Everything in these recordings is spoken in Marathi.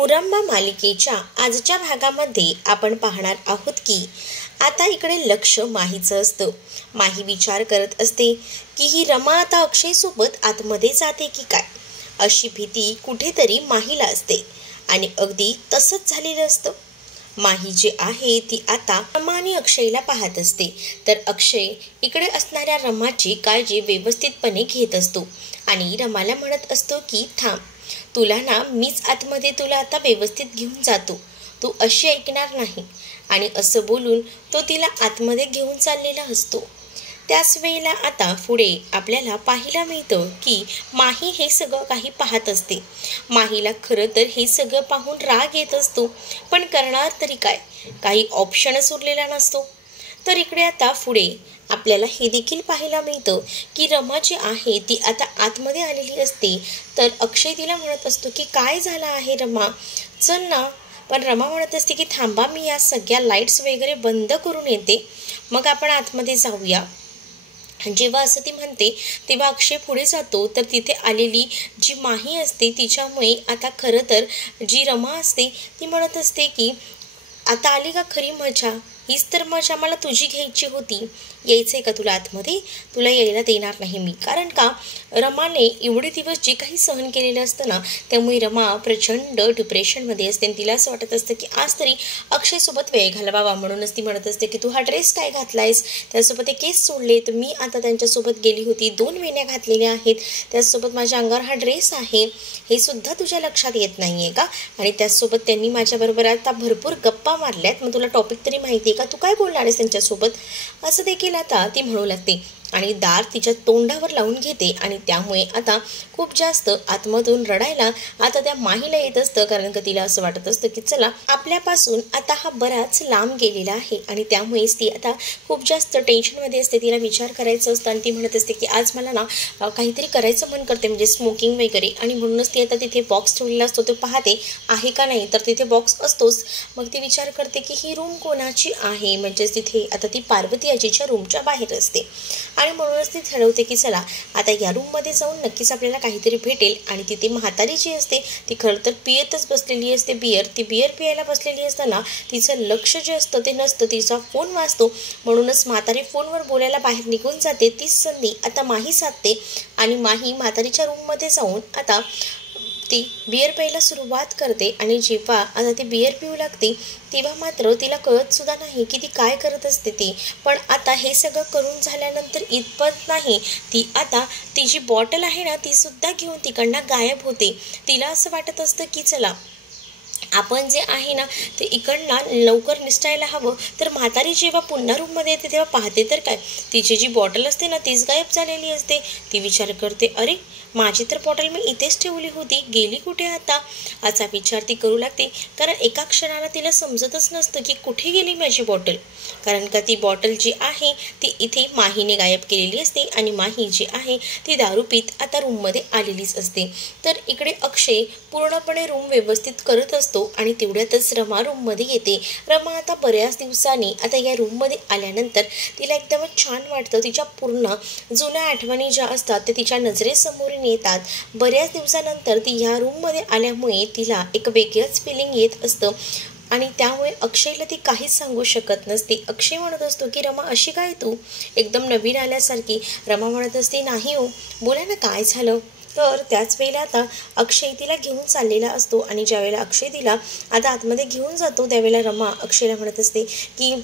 उरंबा मालिकेच्या आजच्या भागामध्ये आपण पाहणार आहोत की आता इकडे लक्ष माहीचं असतं. माही विचार करत असते की ही रमा आता अक्षयसोबत आतमध्ये जाते की काय, अशी भीती कुठेतरी माहीला असते. आणि अगदी तसंच झालेलं असतं. माही जी आहे ती आता रमा आणि अक्षयला पाहत असते, तर अक्षय इकडे असणाऱ्या रमाची काळजी व्यवस्थितपणे घेत असतो आणि रमाला म्हणत असतो की थांब, तुला ना मीच आतमध्ये तुला आता व्यवस्थित घेऊन जातो, तू अशी ऐकणार नाही. आणि असं बोलून तो तिला आतमध्ये घेऊन चाललेला असतो. त्याच वेळेला आता पुढे आपल्याला पाहायला मिळतं की माही हे सगळं काही पाहत असते. माहीला खरं तर हे सगळं पाहून राग येत असतो, पण करणार तरी काय, काही ऑप्शनच उरलेला नसतो. तर इकडे आता पुढे आपल्याला हे देखील पाहायला मिळतं की रमा जी आहे ती आता आतमध्ये आलेली असते. तर अक्षय तिला म्हणत असतो की काय झालं आहे रमा, चल ना. पण रमा म्हणत असते की थांबा, मी या सगळ्या लाईट्स वगैरे बंद करून येते, मग आपण आतमध्ये जाऊया. जेव्हा असं ती म्हणते तेव्हा अक्षय पुढे जातो, तर तिथे आलेली जी माही असते तिच्यामुळे आता खरं तर जी रमा असते ती म्हणत असते की आता आली का खरी मजा, हीच तर मजा मला तुझी घ्यायची होती, यायचं आहे का तुला आतमध्ये, तुला यायला देणार नाही मी. कारण का रमाने एवढे दिवस जे काही सहन केलेलं असतं ना, त्यामुळे रमा प्रचंड डिप्रेशनमध्ये असते आणि तिला असं वाटत असतं की आज तरी अक्षयसोबत वेळ घालवावा. म्हणूनच ती म्हणत असते की तू हा ड्रेस काय घातलायस, त्यासोबत ते केस सोडले, तर मी आता त्यांच्यासोबत गेली होती, 2 वेण्या घातलेल्या आहेत, त्याचसोबत माझ्या अंगावर हा ड्रेस आहे, हे सुद्धा तुझ्या लक्षात येत नाही आहे का. आणि त्याचसोबत त्यांनी माझ्याबरोबर आता भरपूर गप्पा मारल्यात, मग तुला टॉपिक तरी माहिती आहे का, तू काय बोलणार आहेस त्यांच्यासोबत, असं देखील आता ती म्हणू लागते. आणि दार तिच्या तोंडावर लावून घेते आणि त्यामुळे आता खूप जास्त आतमधून रडायला आता त्या माहीला येत असतं. कारण का तिला असं वाटत असतं की चला, आपल्यापासून आता हा बराच लांब गेलेला आहे आणि त्यामुळेच ती आता खूप जास्त टेन्शनमध्ये असते. तिला विचार करायचं असतं आणि ती म्हणत असते की आज मला ना काहीतरी करायचं मन करते, म्हणजे स्मोकिंग वगैरे. आणि म्हणूनच ती आता तिथे बॉक्स ठेवलेला असतो, तो पाहते आहे का नाही, तर तिथे बॉक्स असतोच. मग ती विचार करते की ही रूम कोणाची आहे, म्हणजेच तिथे आता ती पार्वती आजीच्या रूमच्या बाहेर असते. आणि म्हणूनच ती ठरवते की चला आता या रूममध्ये जाऊन नक्कीच आपल्याला काहीतरी भेटेल. आणि तिथे म्हातारी जी असते ती खरं तर पियतच बसलेली असते बियर. ती बियर पियायला बसलेली असताना तिचं लक्ष जे असतं ते नसतं, तिचा फोन वाजतो. म्हणूनच म्हातारी फोनवर बोलायला बाहेर निघून जाते. तीच संधी आता माही साधते आणि माही म्हातारीच्या रूममध्ये जाऊन आता ती बियर प्यायला सुरुवात करते. आणि जेव्हा आता ती बियर पिऊ लागते तेव्हा मात्र तिला कळत सुद्धा नाही की ती काय करत असते ती. पण आता हे सगळं करून झाल्यानंतर इतपत नाही, ती आता ती जी बॉटल आहे ना ती सुद्धा घेऊन तिकडनं गायब होते. तिला असं वाटत असतं की चला आपण जे आहे ना ते इकडनं लवकर निसटायला हवं. तर म्हातारी जेव्हा पुन्हा रूममध्ये येते तेव्हा पाहते तर काय, तिची जी बॉटल असते ना तीच गायब झालेली असते. ती विचार करते, अरे माझी तर बॉटल मी इथेच ठेवली होती, गेली कुठे आता, असा विचार ती करू लागते. कारण एका क्षणाला तिला समजतच नसतं की कुठे गेली माझी बॉटल. कारण का ती बॉटल जी आहे ती इथे माहीने गायब केलेली असते आणि माही जी आहे ती दारू पीत आता रूममध्ये आलेलीच असते. तर इकडे अक्षय पूर्णपणे रूम व्यवस्थित करत असतो आणि तेवढ्यातच रमा रूममध्ये येते. रमा आता बऱ्याच दिवसांनी आता या रूममध्ये आल्यानंतर तिला एकदमच छान वाटतं. तिच्या पूर्ण जुन्या आठवणी ज्या असतात ते तिच्या नजरेसमोर येतात. बऱ्याच दिवसानंतर ती ह्या रूममध्ये आल्यामुळे तिला एक वेगळंच फिलिंग येत असतं आणि त्यामुळे अक्षयला ती काहीच सांगू शकत नसते. अक्षय म्हणत असतो की रमा अशी काय तू एकदम नवीन आल्यासारखी. रमा म्हणत असते नाही हो, बोला ना काय झालं. तर त्याच वेळेला आता अक्षय तिला घेऊन चाललेला असतो आणि ज्यावेळेला अक्षय तिला आता आतमध्ये घेऊन जातो त्यावेळेला रमा अक्षयला म्हणत असते की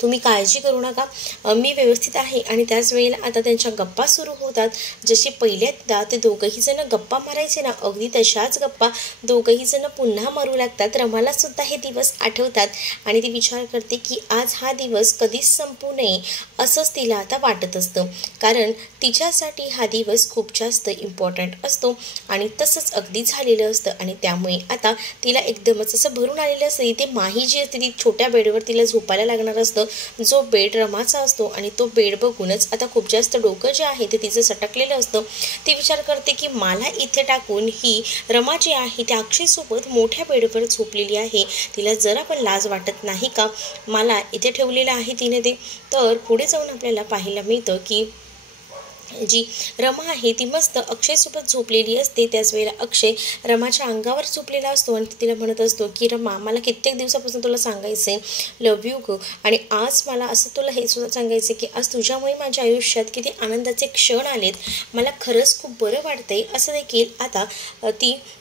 तुम्ही काळजी करू नका, मी व्यवस्थित आहे. आणि त्याच वेळेला आता त्यांच्या गप्पा सुरू होतात. जसे पहिल्यांदा ते दोघंही जण गप्पा मारायचे ना, अगदी तशाच गप्पा दोघंही जण पुन्हा मारू लागतात. रमाला सुद्धा हे दिवस आठवतात आणि ती विचार करते की आज हा दिवस कधीच संपू नये असंच तिला आता वाटत असतं. कारण तिच्यासाठी हा दिवस खूप जास्त इम्पॉर्टंट असतो आणि तसंच अगदी झालेलं असतं. आणि त्यामुळे आता तिला एकदमच असं भरून आलेलं असतं. इथे माही जी असते ती छोट्या बेडवर तिला झोपायला लागणार असतं, जो बेड रमाचा असतो. आणि तो बेड बघूनच आता खूप जास्त डोकं जे आहे ते तिचं सटकलेलं असतं. ती विचार करते की मला इथे टाकून ही रमा जी आहे त्या अक्षयसोबत मोठ्या बेडवर झोपलेली आहे, तिला जरा पण लाज वाटत नाही का, मला इथे ठेवलेलं आहे तिने ते. तर पुढे जाऊन आपल्याला पाहायला मिळतं की जी रमा आहे ती मस्त अक्षयसोबत झोपलेली असते. त्याच वेळेला अक्षय रमाच्या अंगावर झोपलेला असतो आणि तिला म्हणत असतो की रमा, मला कित्येक दिवसापासून तुला सांगायचं आहे लव्ह यू गो, आणि आज मला असं तुला हे सुद्धा सांगायचं की आज तुझ्यामुळे माझ्या आयुष्यात किती आनंदाचे क्षण आलेत, मला खरंच खूप बरं वाटतंय असं देखील आता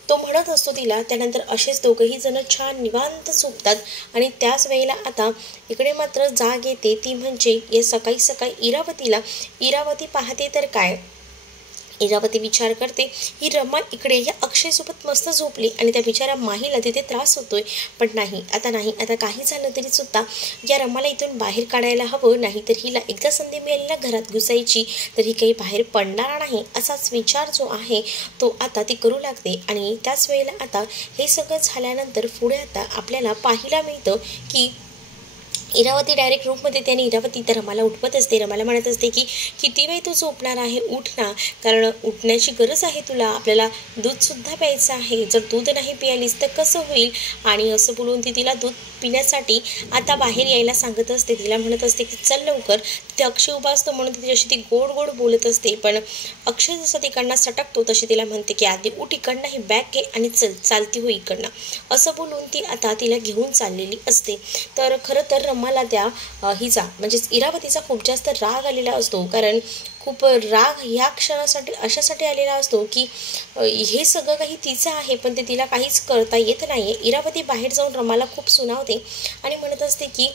तो म्हणत असतो तिला. त्यानंतर असेच दोघंही जण छान निवांत झोपतात आणि त्याच वेळेला आता इकडे मात्र जाग येते ती म्हणजे या सकाळी सकाळी इरावती पाहते तर काय, इरावती विचार करते ही रमा इकडे या अक्षयसोबत मस्त झोपली आणि त्या बिचारा माहीला तिथे त्रास होतोय. पण आता काही झालं तरी सुद्धा या रमाला इथून बाहेर काढायला हवं, नाही तर हिला एकदा संधी मिळाली ना घरात घुसायची तर ही काही बाहेर पडणार नाही, असाच विचार जो आहे तो आता ती करू लागते. आणि त्याच वेळेला आता हे सगळं झाल्यानंतर पुढे आता आपल्याला पाहायला मिळतं की इरावती डायरेक्ट रूममध्ये येते आणि इरावती तर रमाला उठवत असते. रमाला म्हणत असते की किती वेळ तू झोपणार आहे, उठ ना, कारण उठण्याची गरज आहे तुला, आपल्याला दूधसुद्धा प्यायचं आहे, जर दूध नाही पियालीस तर कसं होईल. आणि असं बोलून ती तिला दूध पिण्यासाठी आता बाहेर यायला सांगत असते. तिला म्हणत असते की चल लवकर. ते अक्षय उभा असतो म्हणून तिच्याशी ती गोड गोड बोलत असते. पण अक्षय जसं तिकडनं सटकतो तशी तिला म्हणते की आधी उठ इकडनं, ही बॅग घे आणि चालती हो इकडनं, असं बोलून ती आता तिला घेऊन चाललेली असते. तर खरं तर रमाला त्या हिचा म्हणजेच इरावतीचा खूप जास्त राग आलेला असतो, कारण खूप राग ह्या क्षणासाठी अशासाठी आलेला असतो की हे सगळं काही तिचं आहे पण ते तिला काहीच करता येत नाही आहे. इरावती बाहेर जाऊन रमाला खूप सुनावते आणि म्हणत असते की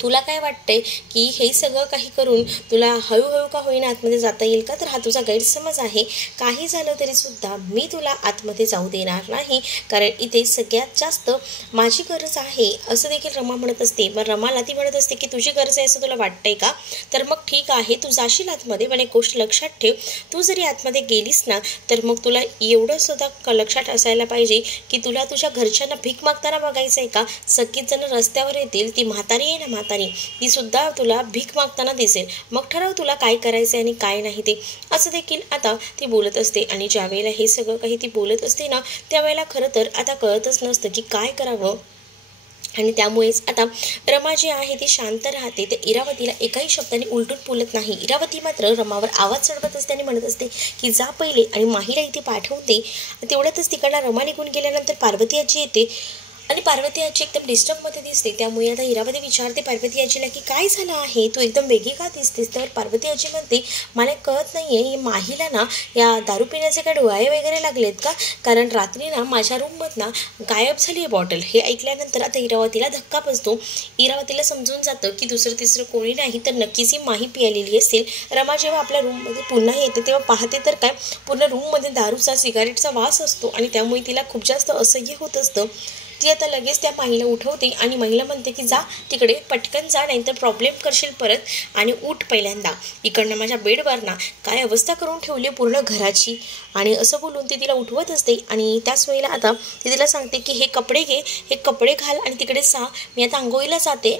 तुला काय वाटतंय की हे सगळं काही करून तुला हळूहळू का होईना आतमध्ये जाता येईल का, तर हा तुझा गैरसमज आहे. काही झालं तरी सुद्धा मी तुला आतमध्ये जाऊ देणार नाही, कारण इथे सगळ्यात जास्त माझी गरज आहे असं देखील रमा म्हणत असते. मग रमाला ती म्हणत असते की तुझी गरज आहे असं तुला वाटतंय का, तर मग ठीक आहे तू जाशील आतमध्ये, पण एक गोष्ट लक्षात ठेव, तू जरी आतमध्ये गेलीस ना तर मग तुला एवढं सुद्धा लक्षात असायला पाहिजे की तुला तुझ्या घरच्यांना भीक मागताना बघायचं आहे का. सगळीच जण रस्त्यावर येतील, ती म्हातारी आहे ना ती सुद्धा तुला भीक मागताना दिसेल, मग ठरव तुला काय करायचं आणि काय नाही ते, असं देखील आता ती बोलत असते. आणि ज्या वेळेला हे सगळं काही ती बोलत असते ना त्यावेळेला खरं तर आता कळतच नसतं की काय करावं. आणि त्यामुळेच आता रमा जी आहे ती शांत राहते, ते इरावतीला एकाही शब्दाने उलटून बोलत नाही. इरावती मात्र रमावर आवाज चढवत असते आणि म्हणत असते की जा पहिले आणि माहीला इथे पाठवून दे. तेवढ्यातच तिकडला रमा निघून गेल्यानंतर पार्वती आजी येते आणि पार्वती आजी एकदम डिस्टर्बमध्ये दिसते. त्यामुळे आता इरावती विचारते पार्वती आजीला की काय झालं आहे, तू एकदम वेगळी का दिसतेस. तर पार्वती आजी म्हणते मला कळत नाही आहे, माहीला ना या दारू पिण्याचे काय डोळे वगैरे लागलेत का, कारण रात्री ना माझ्या रूममधनं गायब झाली आहे बॉटल. हे ऐकल्यानंतर आता इरावतीला धक्का बसतो. इरावतीला समजून जातं की दुसरं तिसरं कोणी नाही तर नक्कीच ही माही पियालेली असेल. रमा जेव्हा आपल्या रूममध्ये पुन्हा येते तेव्हा पाहते तर काय पूर्ण रूममध्ये दारूचा सिगारेटचा वास असतो आणि त्यामुळे तिला खूप जास्त असह्य होत असतं. ती आता लगेच त्या माहीला उठवते आणि महिला म्हणते की जा तिकडे पटकन जा, नाहीतर प्रॉब्लेम करशील परत, आणि उठ पहिल्यांदा इकडनं माझ्या बेडवर ना काय अवस्था करून ठेवली पूर्ण घराची. आणि असं बोलून ती तिला उठवत असते. आणि त्याच वेळेला आता ती तिला सांगते की हे कपडे घे, हे कपडे घाल आणि तिकडे जा, मी आता आंघोळीला जाते,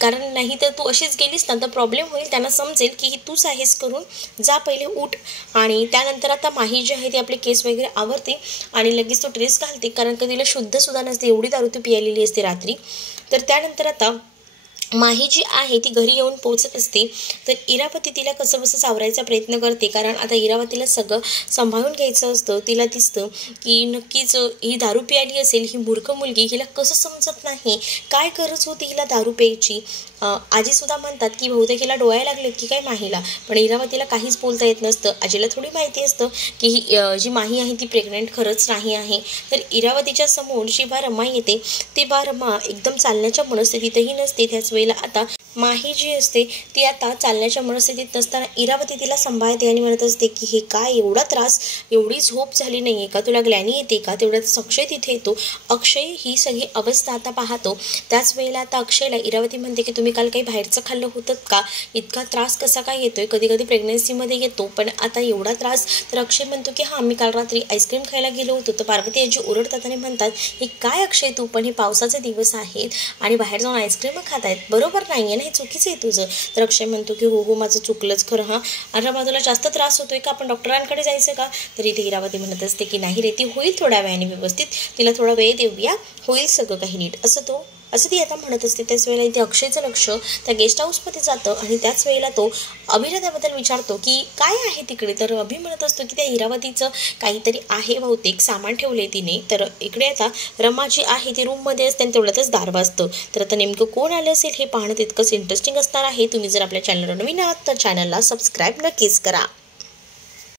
कारण नाही तर तू अशीच गेलीस ना तर प्रॉब्लेम होईल, त्यांना समजेल की तूच आहेस करून, जा पहिले उठ. आणि त्यानंतर आता माही जी आहे ती आपले केस वगैरे आवरते आणि लगेच तो ड्रेस घालते, कारण का तिला शुद्धसुद्धा नसते, एवढी दारू ती पियालेली असते रात्री. तर त्यानंतर आता माही जी आहे ती घरी येऊन पोहोचत असते. तर इरावती तिला कसं बसं सावरायचा प्रयत्न करते, कारण आता इरावतीला सगळं सांभाळून घ्यायचं असतं. तिला दिसतं की नक्कीच ही दारू प्यायली असेल, ही मूर्ख मुलगी, हिला कसं समजत नाही, काय गरज होती हिला दारू प्यायची. आजीसुद्धा म्हणतात की बहुतेक हिला डोळ्या लागलेत की काय माहीला, पण इरावतीला काहीच बोलता येत नसतं. आजीला थोडी माहिती असतं की जी माही आहे ती प्रेग्नंट खरंच नाही आहे. तर इरावतीच्या समोर जेव्हा रमा येते तेव्हा रमा एकदम चालण्याच्या मनस्थितीतही नसते. त्याच वेळेला आता माही जी असते ती आता चालण्याच्या मनस्थितीत नसताना इरावती तिला सांभाळते आणि म्हणत असते की हे काय एवढा त्रास, एवढी झोप झाली नाही आहे का, तुला ग्लॅनी येते का. तेवढ्यात अक्षय तिथे येतो. अक्षय ही सगळी अवस्था आता पाहतो. त्याच वेळेला आता अक्षयला इरावती म्हणते की तुम्ही काल काही बाहेरचं खाल्लं होतं का, इतका त्रास कसा काय येतोय, कधी कधी प्रेग्नन्सीमध्ये येतो पण आता एवढा त्रास. तर अक्षय म्हणतो की हां मी काल रात्री आईस्क्रीम खायला गेलो होतो. तर पार्वती आजी ओरडतात आणि म्हणतात हे काय अक्षय तू, पण हे पावसाचे दिवस आहेत आणि बाहेर जाऊन आईस्क्रीम खात आहेत, बरोबर नाही आहे ना, हे चुकीचं आहे तुझं. तर अक्षय म्हणतो की हो माझं चुकलंच खरं हां, आणि बाजूला जास्त त्रास होतोय का, आपण डॉक्टरांकडे जायचं का. तर इथे इरावती म्हणत असते की नाही रे, ती होईल थोड्या वेळाने व्यवस्थित, तिला थोडा वेळ देऊया, होईल सगळं काही नीट, असं तो असं ती आता म्हणत असते. त्याच वेळेला इथे अक्षयचं लक्ष त्या गेस्ट हाऊसमध्ये जातं आणि त्याच वेळेला तो अभिला त्याबद्दल विचारतो की काय आहे तिकडे. तर अभि म्हणत असतो की त्या हिरावतीचं काहीतरी आहे, बहुतेक सामान ठेवले तिने. तर इकडे आता रमा जी आहे ती रूममध्ये असते आणि तेवढ्यातच दार वाजतं. तर आता नेमकं कोण आलं असेल हे पाहणं तितकंच इंटरेस्टिंग असणार आहे. तुम्ही जर आपल्या चॅनलवर नवीन आहात तर चॅनलला सबस्क्राईब नक्कीच करा.